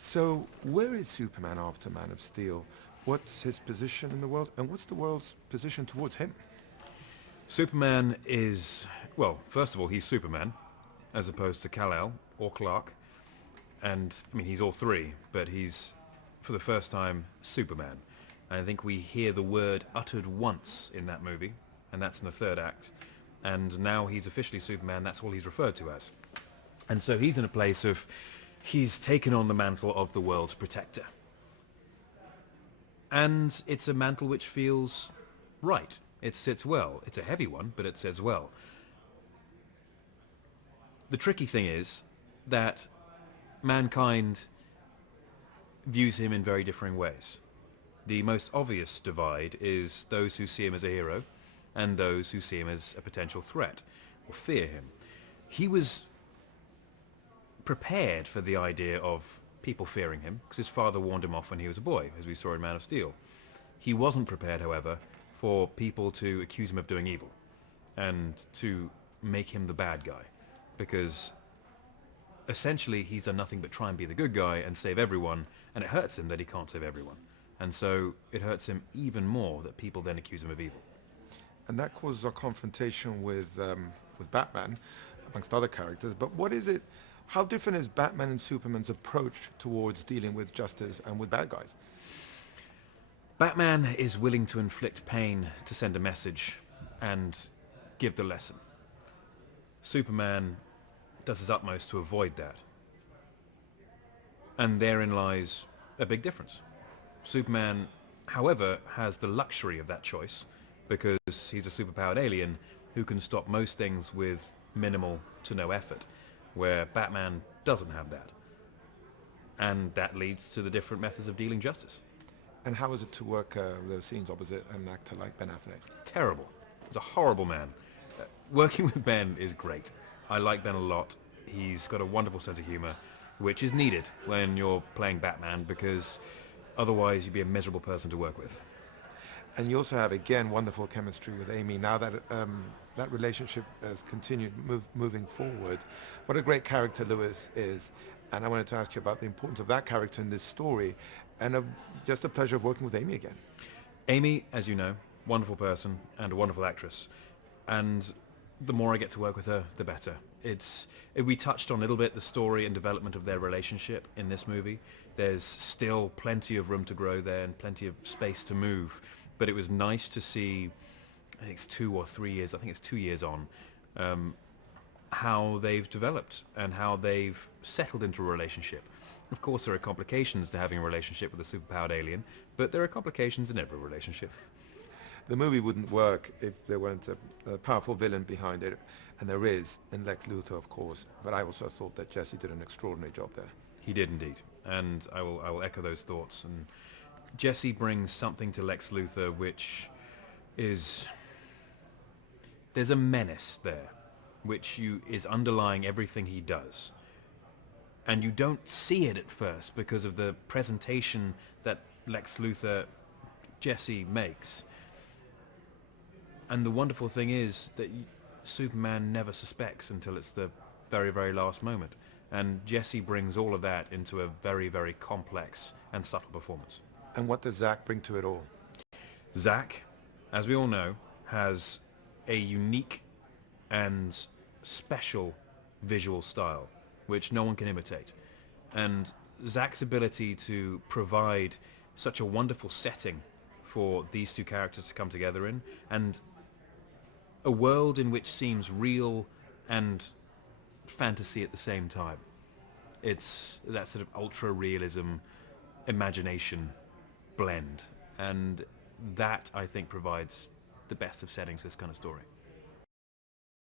So, where is Superman after Man of Steel? What's his position in the world, and what's the world's position towards him? Superman is, well, first of all, he's Superman, as opposed to Kal-El or Clark. And, I mean, he's all three, but he's, for the first time, Superman. And I think we hear the word uttered once in that movie, and that's in the third act. And now he's officially Superman, that's all he's referred to as. And so he's in a place of, he's taken on the mantle of the world's protector. And it's a mantle which feels right. It sits well. It's a heavy one, but it sits well. The tricky thing is that mankind views him in very differing ways. The most obvious divide is those who see him as a hero and those who see him as a potential threat or fear him. He was prepared for the idea of people fearing him because his father warned him off when he was a boy, as we saw in Man of Steel. He wasn't prepared, however, for people to accuse him of doing evil and to make him the bad guy, because essentially he's done nothing but try and be the good guy and save everyone, and it hurts him that he can't save everyone. And so it hurts him even more that people then accuse him of evil. And that causes a confrontation with Batman, amongst other characters. But what is it? How different is Batman and Superman's approach towards dealing with justice and with bad guys? Batman is willing to inflict pain to send a message and give the lesson. Superman does his utmost to avoid that. And therein lies a big difference. Superman, however, has the luxury of that choice because he's a superpowered alien who can stop most things with minimal to no effort, where Batman doesn't have that. And that leads to the different methods of dealing justice. And how is it to work those scenes opposite an actor like Ben Affleck? Terrible. He's a horrible man. Working with Ben is great. I like Ben a lot. He's got a wonderful sense of humor, which is needed when you're playing Batman, because otherwise you'd be a miserable person to work with. And you also have, again, wonderful chemistry with Amy. Now that that relationship has continued moving forward, what a great character Lewis is. And I wanted to ask you about the importance of that character in this story, and of just the pleasure of working with Amy again. Amy, as you know, wonderful person and a wonderful actress. And the more I get to work with her, the better. We touched on a little bit the story and development of their relationship in this movie. There's still plenty of room to grow there and plenty of space to move. But it was nice to see, I think it's 2 or 3 years, I think it's 2 years on, how they've developed and how they've settled into a relationship. Of course, there are complications to having a relationship with a superpowered alien, but there are complications in every relationship. The movie wouldn't work if there weren't a powerful villain behind it, and there is, in Lex Luthor, of course. But I also thought that Jesse did an extraordinary job there. He did indeed, and I will echo those thoughts. And Jesse brings something to Lex Luthor which is, there's a menace there, which is underlying everything he does. And you don't see it at first because of the presentation that Lex Luthor, Jesse, makes. And the wonderful thing is that Superman never suspects until it's the very, very last moment. And Jesse brings all of that into a very, very complex and subtle performance. And what does Zach bring to it all? Zach, as we all know, has a unique and special visual style, which no one can imitate. And Zach's ability to provide such a wonderful setting for these two characters to come together in, and a world in which seems real and fantasy at the same time. It's that sort of ultra-realism, imagination blend, and that, I think, provides the best of settings for this kind of story.